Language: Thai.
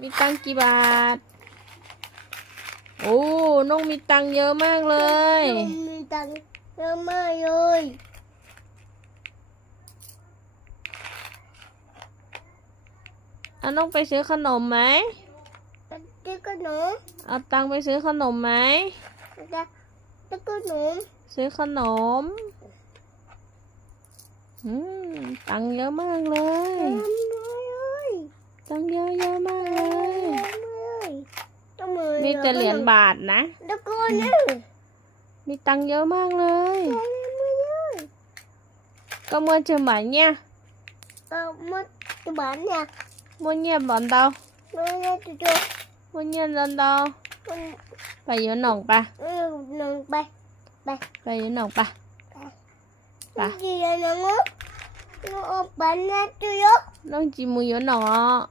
มีตังค์กี่บาทโอ้น้องมีตังค์เยอะมากเลยมีตังค์เยอะมากเลยน้องไปซื้อขนมไหมซื้อขนมเอาตังค์ไปซื้อขนมไหมซื้อขนมซื้อขนมตังค์เยอะมากเลยตังค์เยอะมากเลยมีแต่เหรียญบาทนะแล้วก็เนี่ยมีตังค์เยอะมากเลยก็mua chưa bảy nha mất cái bản nha mua nhiều bọn đâu mua nha chú mua nhiều lần đâu phải vô nồng ba nồng ba phải vô nồng ba ba gì vậy nó bản nha chú vô nó chỉ mua vô nồng